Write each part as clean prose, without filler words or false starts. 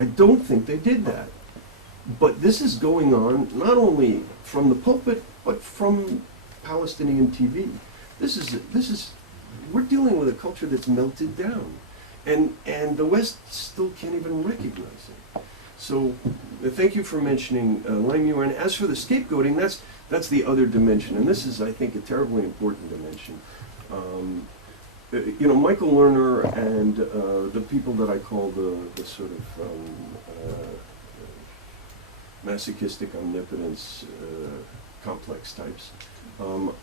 I don't think they did that. But this is going on not only from the pulpit, but from Palestinian TV. We're dealing with a culture that's melted down, and the West still can't even recognize it. So, thank you for mentioning Lime. And as for the scapegoating, that's the other dimension, and this is, I think, a terribly important dimension. Michael Lerner and the people that I call the sort of masochistic omnipotence complex types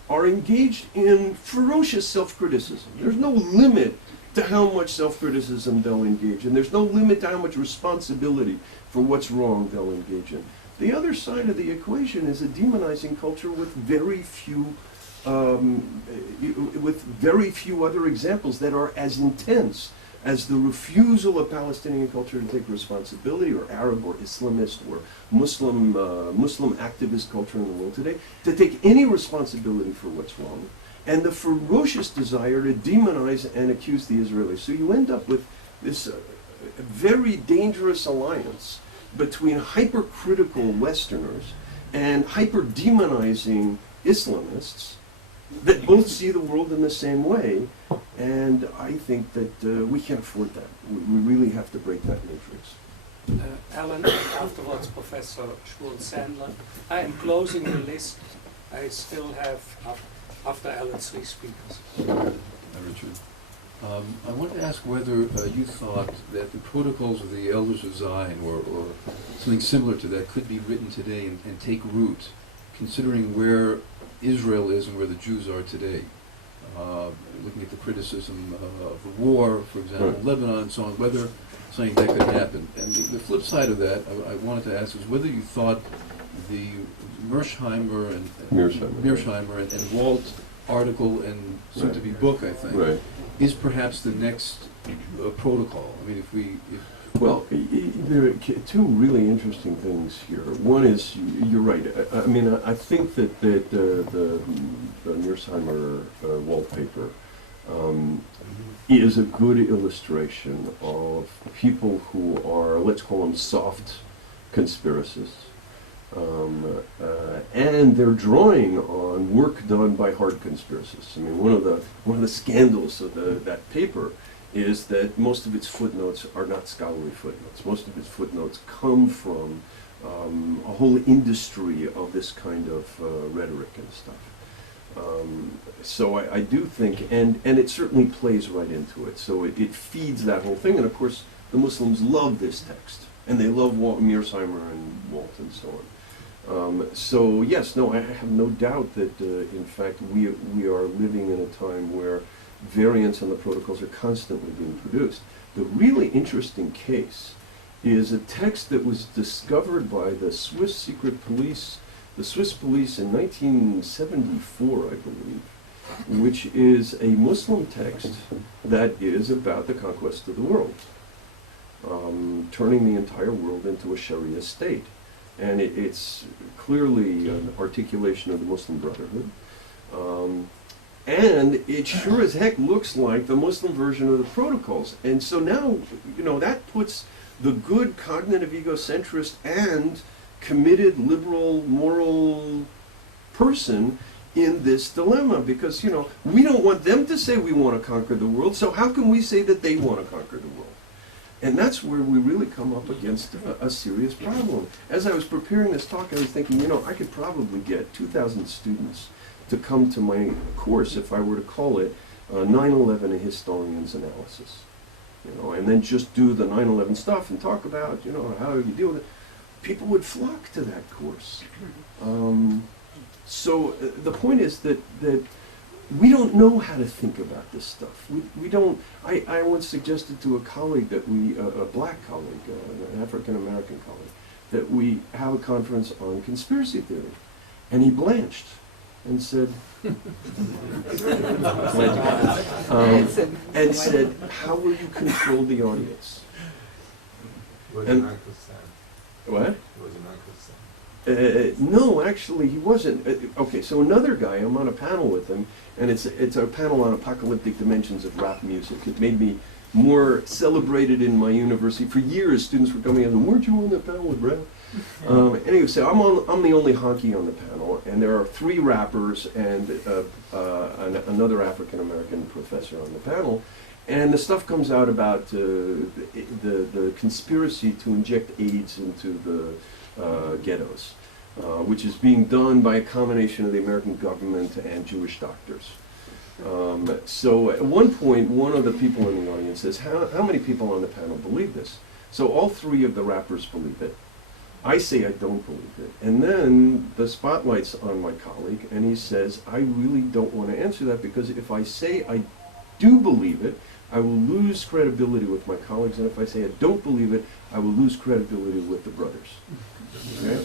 are engaged in ferocious self-criticism. There's no limit to how much self-criticism they'll engage in. There's no limit to how much responsibility for what's wrong they'll engage in. The other side of the equation is a demonizing culture with very few other examples that are as intense as the refusal of Palestinian culture to take responsibility, or Arab or Islamist or Muslim activist culture in the world today, to take any responsibility for what's wrong, and the ferocious desire to demonize and accuse the Israelis. So you end up with this very dangerous alliance between hypercritical Westerners and hyper-demonizing Islamists that both see the world in the same way, and I think that we can't afford that. We really have to break that matrix. Alan, and afterwards Professor Schwartz-Sandler. I am closing the list. I still have, after Alan, 3 speakers. Richard. I wanted to ask whether you thought that the protocols of the Elders of Zion or something similar to that could be written today and take root, considering where Israel is and where the Jews are today. Looking at the criticism of the war, for example, right. Lebanon and so on, whether something that could happen. And the flip side of that, I wanted to ask, is whether you thought the Mearsheimer and Walt article and soon-to-be book, I think, right. is perhaps the next protocol. I mean, Well, there are 2 really interesting things here. One is, you're right. I mean, I think that the Mearsheimer wallpaper is a good illustration of people who are, let's call them soft conspiracists. And they're drawing on work done by hard conspiracists. I mean, one of the scandals of that paper is that most of its footnotes are not scholarly footnotes. Most of its footnotes come from a whole industry of this kind of rhetoric and stuff. So I do think, and it certainly plays right into it. So it feeds that whole thing. And of course, the Muslims love this text, and they love Mearsheimer and Walt and so on. So yes, no, I have no doubt that in fact we are living in a time where variants on the protocols are constantly being produced. The really interesting case is a text that was discovered by the Swiss secret police, the Swiss police in 1974, I believe, which is a Muslim text that is about the conquest of the world, turning the entire world into a Sharia state. And it's clearly an articulation of the Muslim Brotherhood. And it sure as heck looks like the Muslim version of the protocols. And so now, that puts the good cognitive egocentrist and committed liberal moral person in this dilemma, because, we don't want them to say we want to conquer the world, so how can we say that they want to conquer the world? And that's where we really come up against a serious problem. As I was preparing this talk, I was thinking, I could probably get 2,000 students to come to my course if I were to call it 9/11 a historian's analysis, and then just do the 9/11 stuff and talk about, how you deal with it. People would flock to that course. So the point is that we don't know how to think about this stuff. We don't. I once suggested to a colleague that a black colleague, an African-American colleague, that we have a conference on conspiracy theory, and he blanched and said, how will you control the audience? And, what? No, actually, he wasn't. Okay, so another guy, I'm on a panel with him, and it's a panel on apocalyptic dimensions of rap music. It made me more celebrated in my university. For years, students were coming in and, weren't you on the panel with Brad? Anyway, so I'm the only honky on the panel, and there are 3 rappers and another African-American professor on the panel. And the stuff comes out about the conspiracy to inject AIDS into the ghettos, which is being done by a combination of the American government and Jewish doctors. So at one point, one of the people in the audience says, how many people on the panel believe this? So all 3 of the rappers believe it. I say I don't believe it. And then the spotlight's on my colleague, and he says, I really don't want to answer that, because if I say I do believe it, I will lose credibility with my colleagues, and if I say I don't believe it, I will lose credibility with the brothers. Okay?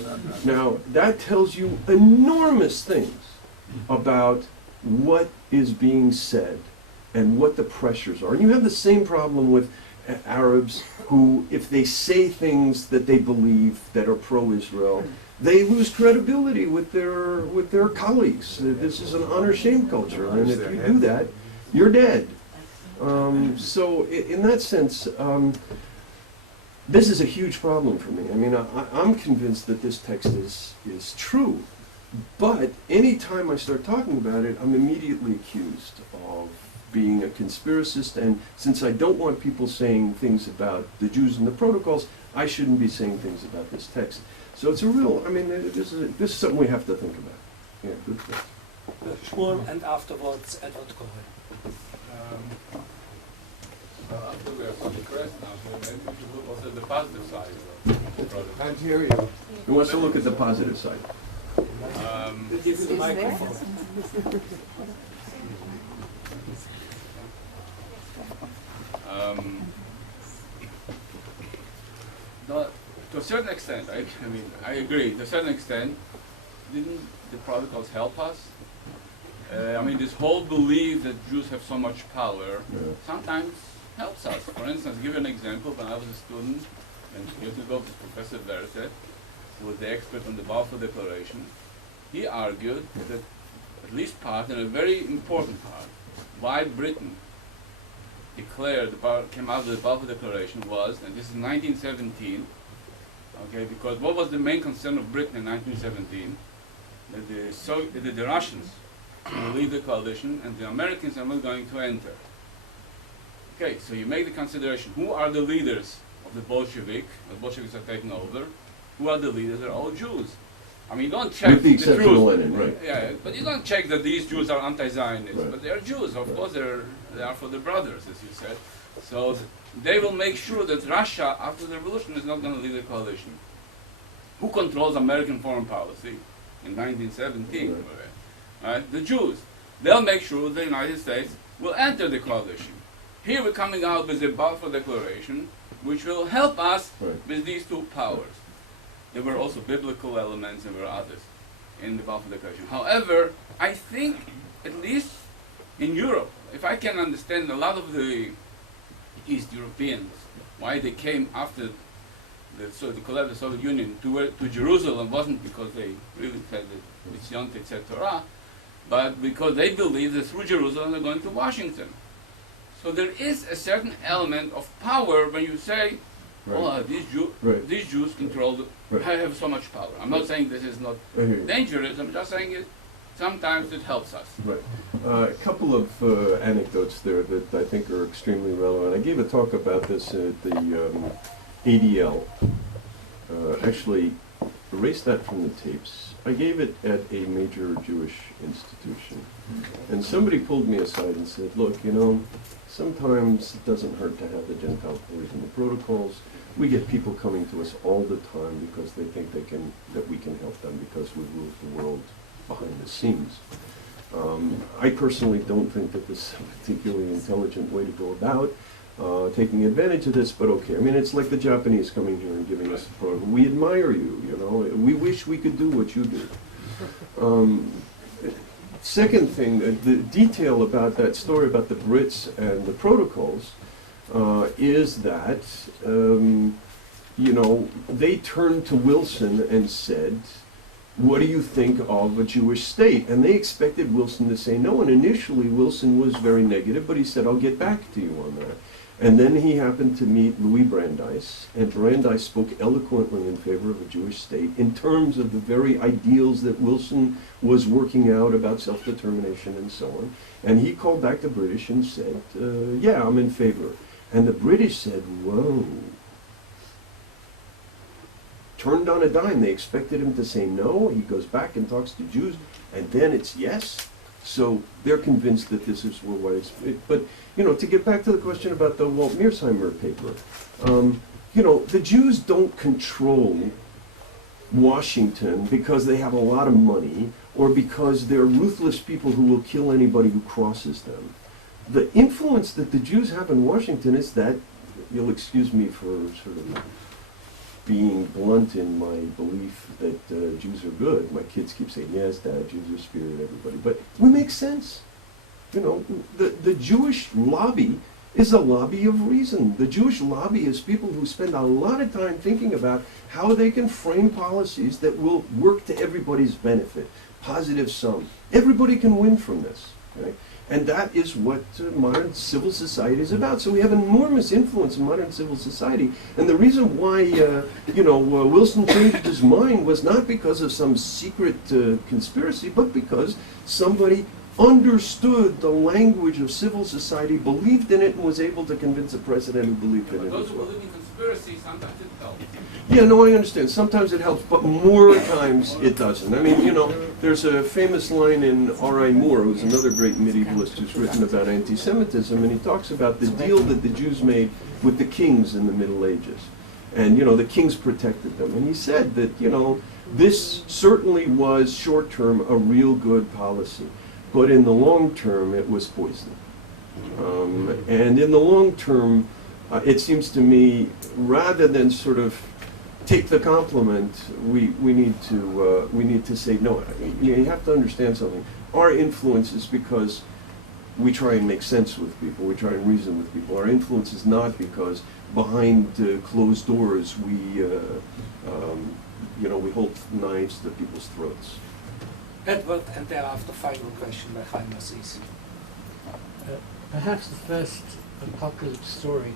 Now, that tells you enormous things about what is being said and what the pressures are. And you have the same problem with Arabs who, if they say things that they believe that are pro-Israel, they lose credibility with their colleagues. This is an honor-shame culture, and if you do that, you're dead. So in that sense, this is a huge problem for me. I mean, I'm convinced that this text is true, but anytime I start talking about it, I'm immediately accused of being a conspiracist, and since I don't want people saying things about the Jews and the protocols, I shouldn't be saying things about this text. So it's a real, I mean, this is something we have to think about. Yeah, good stuff. Shmuel, and afterwards Edward Cohen. After we are on the crest now, so maybe we should look also at the positive side of the product. Can't hear you. Who wants to look at the positive side? We'll give you the microphone. To a certain extent, I agree. To a certain extent, didn't the protocols help us? I mean, this whole belief that Jews have so much power sometimes helps us. For instance, give you an example. When I was a student, and years ago, this Professor Verset, who was the expert on the Balfour Declaration, he argued that at least part, and a very important part, why Britain declared, came out with the Balfour Declaration was, and this is 1917, okay, because what was the main concern of Britain in 1917? That the Russians will leave the coalition and the Americans are not going to enter. Okay, so you make the consideration, who are the leaders of the Bolshevik? The Bolsheviks are taking over. Who are the leaders? They're all Jews. I mean, you don't check With the exception truth. of Lenin, right. Yeah, but you don't check that these Jews are anti-Zionist, Right. but they are Jews. Of Right. course, they are for the brothers, as you said. So they will make sure that Russia, after the revolution, is not going to lead the coalition. Who controls American foreign policy in 1917? Right. The Jews. They'll make sure the United States will enter the coalition. Here we're coming out with the Balfour Declaration, which will help us Right. with these two powers. There were also biblical elements and there were others in the Balfour Declaration. However, I think, at least in Europe, if I can understand a lot of the East Europeans, why they came after the collapse of the Soviet Union to Jerusalem wasn't because they really said that it's Yontif, etc., but because they believed that through Jerusalem they're going to Washington. So there is a certain element of power when you say, Right. oh, these Jews control, Right. have so much power. I'm not saying this is not I hear you. dangerous, I'm just saying sometimes it helps us. Right. A couple of anecdotes there that I think are extremely relevant. I gave a talk about this at the ADL. Actually, erase that from the tapes. I gave it at a major Jewish institution. And somebody pulled me aside and said, look, you know, sometimes it doesn't hurt to have the Gentile police and the protocols. We get people coming to us all the time because they think that we can help them because we rule the world behind the scenes. I personally don't think that this is a particularly intelligent way to go about taking advantage of this, but okay. I mean, it's like the Japanese coming here and giving us a program. We admire you, you know. We wish we could do what you do. Second thing, the detail about that story about the Brits and the protocols is that, you know, they turned to Wilson and said, what do you think of a Jewish state? And they expected Wilson to say no, and initially Wilson was very negative, but he said, I'll get back to you on that. And then he happened to meet Louis Brandeis, and Brandeis spoke eloquently in favor of a Jewish state in terms of the very ideals that Wilson was working out about self-determination and so on. And he called back the British and said, yeah, I'm in favor. And the British said, whoa. Turned on a dime. They expected him to say no. He goes back and talks to Jews, and then it's yes. So they're convinced that this is worldwide. But, you know, to get back to the question about the Walt Mearsheimer paper, you know, the Jews don't control Washington because they have a lot of money or because they're ruthless people who will kill anybody who crosses them. The influence that the Jews have in Washington is that, you'll excuse me for sort of being blunt in my belief that Jews are good. My kids keep saying, yes, Dad, Jews are spirit, everybody. But we make sense. You know, the Jewish lobby is a lobby of reason. The Jewish lobby is people who spend a lot of time thinking about how they can frame policies that will work to everybody's benefit. Positive sum. Everybody can win from this. Right? And that is what modern civil society is about. So we have enormous influence in modern civil society. And the reason why, you know, Wilson changed his mind was not because of some secret conspiracy, but because somebody understood the language of civil society, believed in it, and was able to convince a president who believed in it Those as who well. believe in conspiracy, sometimes it helps. Yeah, no, I understand. Sometimes it helps, but more times it doesn't. I mean, you know, there's a famous line in R.I. Moore, who's another great medievalist who's written about anti-Semitism, and he talks about the deal that the Jews made with the kings in the Middle Ages. And, you know, the kings protected them. And he said that, you know, this certainly was short-term a real good policy, but in the long term it was poison. And in the long term, it seems to me, rather than sort of take the compliment, we need to say, no, you have to understand something. Our influence is because we try and make sense with people, we try and reason with people. Our influence is not because behind closed doors we, you know, we hold knives to people's throats. Edward, and thereafter final question by Chaim Aziz. Perhaps the first apocalypse story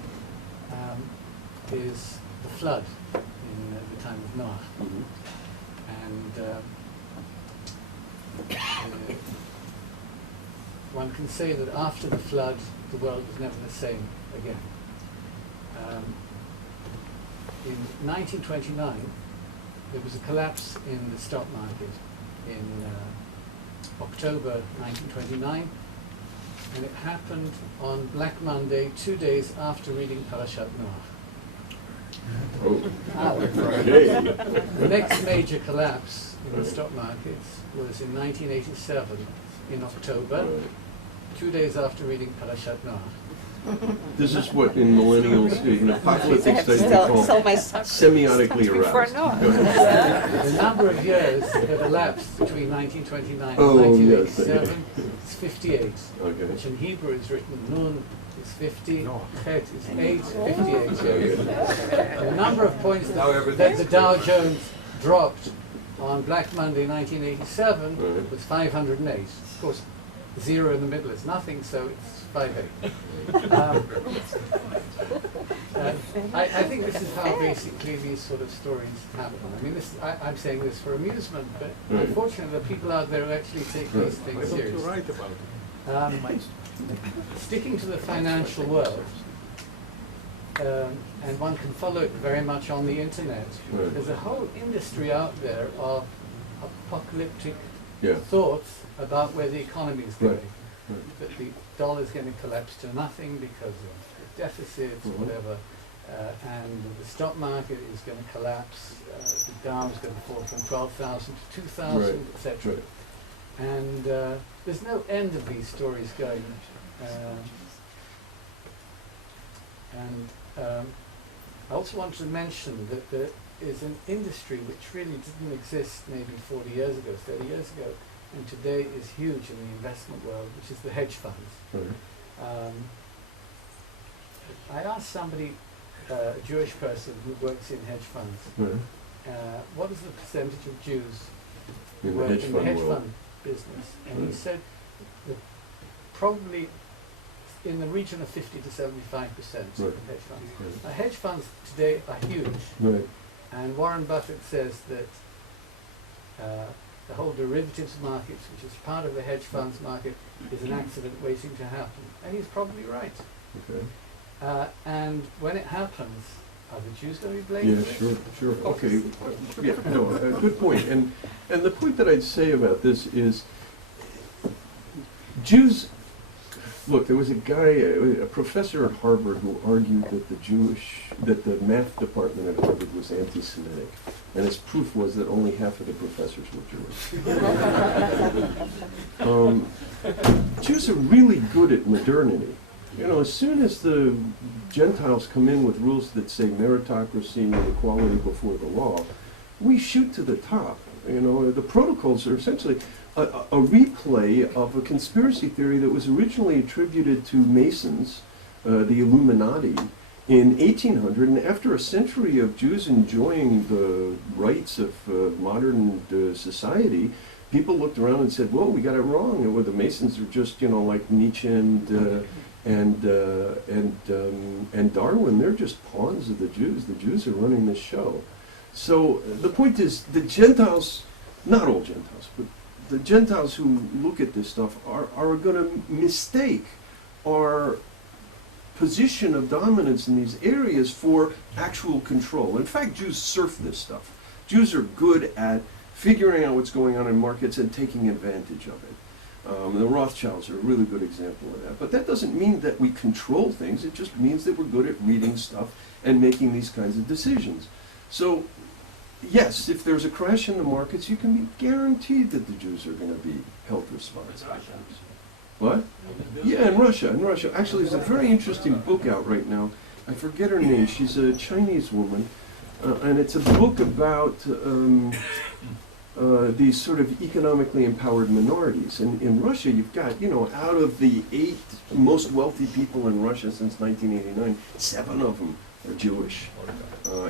is the flood in the time of Noah. And one can say that after the flood, the world was never the same again. In 1929, there was a collapse in the stock market in October 1929, and it happened on Black Monday, 2 days after reading Parashat Noah. The next major collapse in the stock markets was in 1987 in October, 2 days after reading Parashat Noah. This is what in millennials, in apocalyptic studies, we call semiotically aroused. Go ahead. The number of years that elapsed between 1929 and Oh, 1987 is 58, Okay. which in Hebrew is written Nun is 50, Chet is 8, 58 years. The number of points that the Dow Jones dropped on Black Monday 1987 was 508. Of course, zero in the middle is nothing, so it's 58. I think this is how basically these sort of stories happen. I mean, I'm saying this for amusement, but unfortunately there are people out there who actually take these things seriously. Sticking to the financial world, and one can follow it very much on the internet, there's a whole industry out there of apocalyptic thoughts about where the economy is going. That the dollar is going to collapse to nothing because of deficits, whatever, and the stock market is going to collapse, the Dow is going to fall from 12,000 to 2,000, etc. And there's no end of these stories going. I also want to mention that there is an industry which really didn't exist maybe 40 years ago, 30 years ago, and today is huge in the investment world, which is the hedge funds. I asked somebody, a Jewish person who works in hedge funds, what is the percentage of Jews who In the work hedge in the fund hedge world. fund business? And he said that probably in the region of 50 to 75% Right. of hedge funds. Right. Now, hedge funds today are huge, Right. and Warren Buffett says that the whole derivatives market, which is part of the hedge funds market, is an accident waiting to happen. And he's probably right. Okay. And when it happens, are the Jews going to be blamed? Yeah, for it? sure. Okay. Yeah, no, good point. And the point that I'd say about this is, Jews. Look, there was a guy, a professor at Harvard, who argued that the math department at Harvard was anti-Semitic, and his proof was that only half of the professors were Jewish. Jews are really good at modernity. You know, as soon as the Gentiles come in with rules that say meritocracy and equality before the law, we shoot to the top. You know, the protocols are essentially a replay of a conspiracy theory that was originally attributed to Masons, the Illuminati, in 1800, and after a century of Jews enjoying the rights of modern society, people looked around and said, "Whoa, we got it wrong." Well, the Masons are just, you know, like Nietzsche and Darwin. They're just pawns of the Jews. The Jews are running this show. So the point is, the Gentiles, not all Gentiles, but the Gentiles who look at this stuff are going to mistake our position of dominance in these areas for actual control. In fact, Jews surf this stuff. Jews are good at figuring out what's going on in markets and taking advantage of it. The Rothschilds are a really good example of that. But that doesn't mean that we control things. It just means that we're good at reading stuff and making these kinds of decisions. So, yes, if there's a crash in the markets, you can be guaranteed that the Jews are going to be held responsible. What? Yeah, in Russia. Actually, there's a very interesting book out right now. I forget her name. She's a Chinese woman. And it's a book about these sort of economically empowered minorities. And in Russia, you've got, you know, out of the 8 most wealthy people in Russia since 1989, 7 of them are Jewish.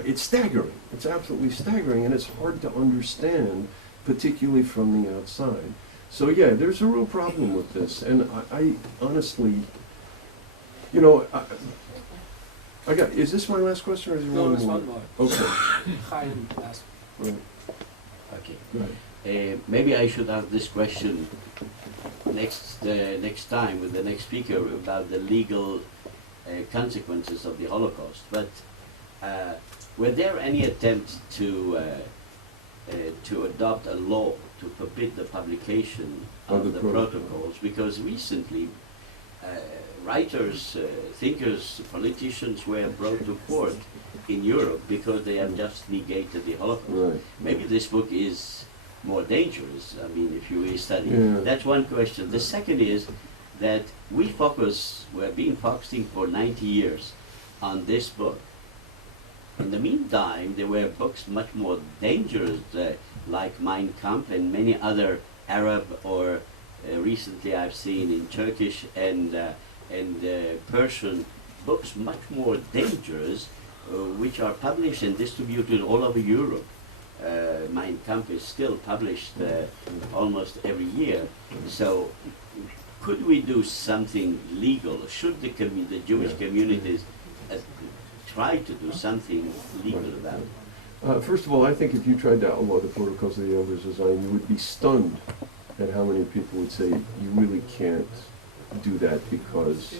It's staggering. It's absolutely staggering, and it's hard to understand, particularly from the outside. So yeah, there's a real problem with this, and I honestly, you know, is this my last question, or is there No, one there's more? one more. Okay. Chaim asked. Right. Okay. Go ahead. Maybe I should ask this question next time with the next speaker about the legal consequences of the Holocaust. But were there any attempts to adopt a law to forbid the publication of the protocols? Because recently, writers, thinkers, politicians were brought to court in Europe because they have just negated the Holocaust. Right. Maybe this book is more dangerous, I mean, if you study. Yeah. That's one question. The second is that we've been focusing for 90 years on this book. In the meantime, there were books much more dangerous, like Mein Kampf and many other Arab or recently I've seen in Turkish and Persian books much more dangerous, which are published and distributed all over Europe. Mein Kampf is still published almost every year. So could we do something legal? Should the Jewish communities try to do something legal about it? First of all, I think if you tried to outlaw the protocols of the elders of Zion, you would be stunned at how many people would say you really can't do that because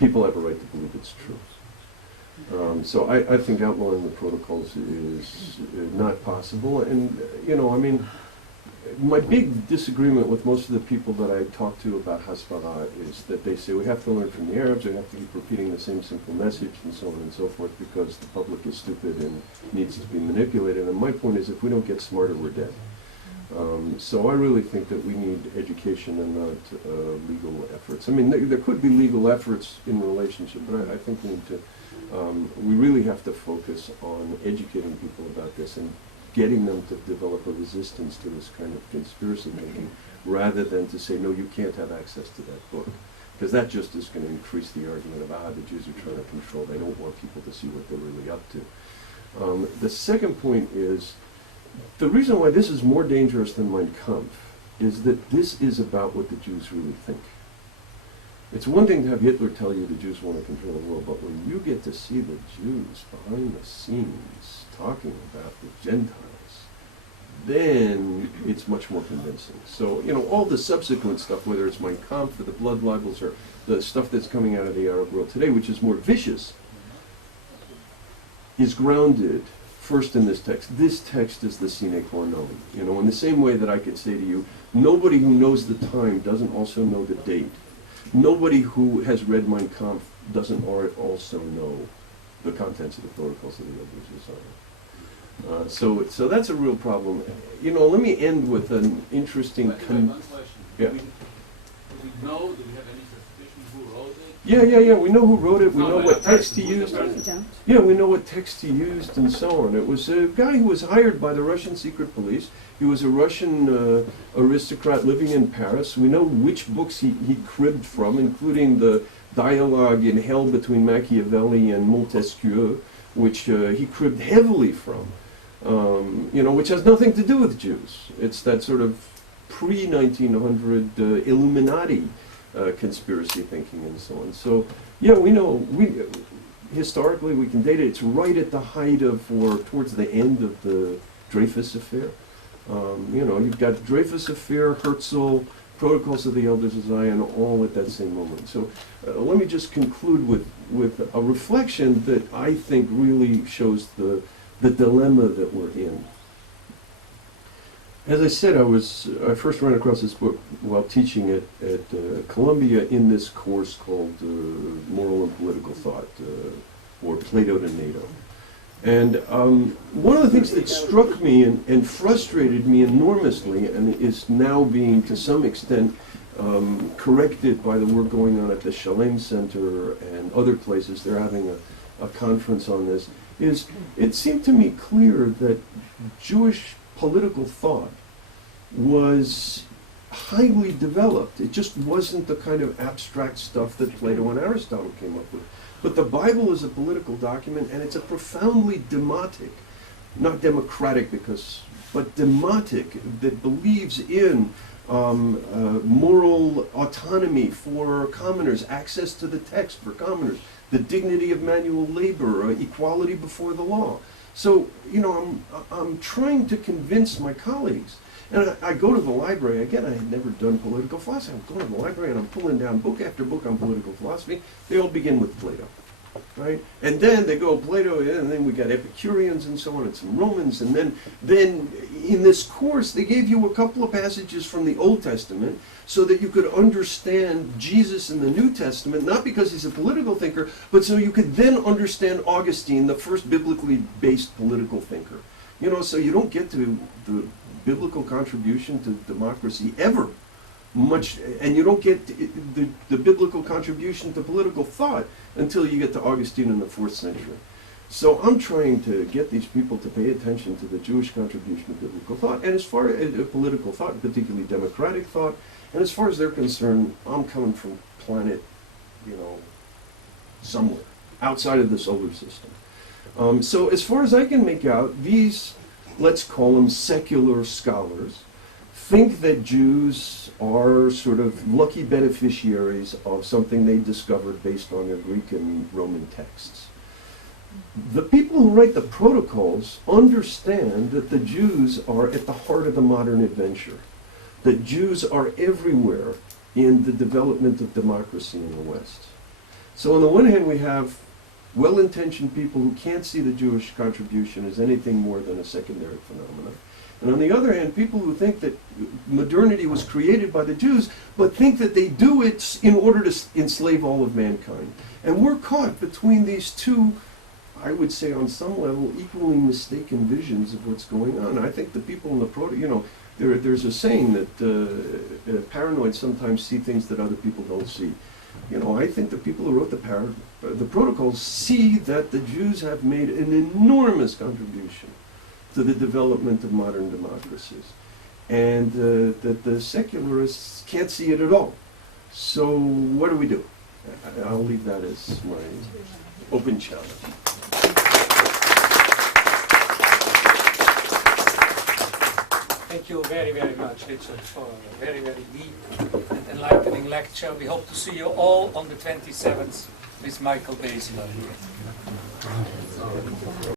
people have a right to believe it's true. So I think outlawing the protocols is not possible. And, you know, I mean, my big disagreement with most of the people that I talk to about Hezbollah is that they say we have to learn from the Arabs, we have to keep repeating the same simple message and so on and so forth because the public is stupid and needs to be manipulated. And my point is if we don't get smarter, we're dead. So I really think that we need education and not legal efforts. I mean, there could be legal efforts in relationship, but I think we need to, we really have to focus on educating people about this and getting them to develop a resistance to this kind of conspiracy thinking, rather than to say, no, you can't have access to that book. Because that just is going to increase the argument about the Jews are trying to control. They don't want people to see what they're really up to. The second point is, the reason why this is more dangerous than Mein Kampf is that this is about what the Jews really think. It's one thing to have Hitler tell you the Jews want to control the world, but when you get to see the Jews behind the scenes talking about the Gentiles, then it's much more convincing. So, you know, all the subsequent stuff, whether it's Mein Kampf or the blood libels or the stuff that's coming out of the Arab world today, which is more vicious, is grounded first in this text. This text is the sine qua non. You know, in the same way that I could say to you, nobody who knows the time doesn't also know the date. Nobody who has read Mein Kampf doesn't also know the contents of the protocols of the elders of Zion. So that's a real problem. You know, let me end with an interesting. One question. Yeah. Do we know? Do we have any suspicion who wrote it? Yeah. We know who wrote it. We know what text he Who's the used. person? Yeah, we know what text he used and so on. It was a guy who was hired by the Russian secret police. He was a Russian aristocrat living in Paris. We know which books he cribbed from, including the dialogue in Hell between Machiavelli and Montesquieu, which he cribbed heavily from, you know, which has nothing to do with Jews. It's that sort of pre-1900 Illuminati conspiracy thinking and so on. So, yeah, we know, historically we can date it. It's right at the height of, or towards the end of the Dreyfus Affair. You know, you've got Dreyfus Affair, Herzl, Protocols of the Elders of Zion, all at that same moment. So let me just conclude with a reflection that I think really shows the dilemma that we're in. As I said, I first ran across this book while teaching at Columbia in this course called Moral and Political Thought, or Plato to NATO. And one of the things that struck me and frustrated me enormously, and is now being to some extent corrected by the work going on at the Shalem Center and other places, they're having a conference on this, is it seemed to me clear that Jewish political thought was highly developed. It just wasn't the kind of abstract stuff that Plato and Aristotle came up with. But the Bible is a political document, and it's a profoundly demotic, not democratic but demotic, that believes in moral autonomy for commoners, access to the text for commoners, the dignity of manual labor, equality before the law. So, you know, I'm trying to convince my colleagues. And I go to the library, again, I had never done political philosophy. I'm going to the library and I'm pulling down book after book on political philosophy. They all begin with Plato, right? And then they go Plato, and then we got Epicureans and so on, and some Romans. And then in this course, they gave you a couple of passages from the Old Testament so that you could understand Jesus in the New Testament, not because he's a political thinker, but so you could then understand Augustine, the first biblically based political thinker. You know, so you don't get to the biblical contribution to democracy ever much, and you don't get the biblical contribution to political thought until you get to Augustine in the 4th century. So I'm trying to get these people to pay attention to the Jewish contribution to biblical thought, and as far as political thought, particularly democratic thought, and as far as they're concerned, I'm coming from planet, you know, somewhere outside of the solar system. So as far as I can make out, these, let's call them secular scholars, think that Jews are sort of lucky beneficiaries of something they discovered based on their Greek and Roman texts. The people who write the protocols understand that the Jews are at the heart of the modern adventure, that Jews are everywhere in the development of democracy in the West. So on the one hand, we have well-intentioned people who can't see the Jewish contribution as anything more than a secondary phenomenon. And on the other hand, people who think that modernity was created by the Jews, but think that they do it in order to enslave all of mankind. And we're caught between these two, I would say on some level, equally mistaken visions of what's going on. I think the people in the you know, there's a saying that paranoids sometimes see things that other people don't see. You know, I think the people who wrote the protocols see that the Jews have made an enormous contribution to the development of modern democracies, and that the secularists can't see it at all. So what do we do? I'll leave that as my open challenge. Thank you very, very much, Richard, for a very, very deep and enlightening lecture. We hope to see you all on the 27th with Michael Basler here.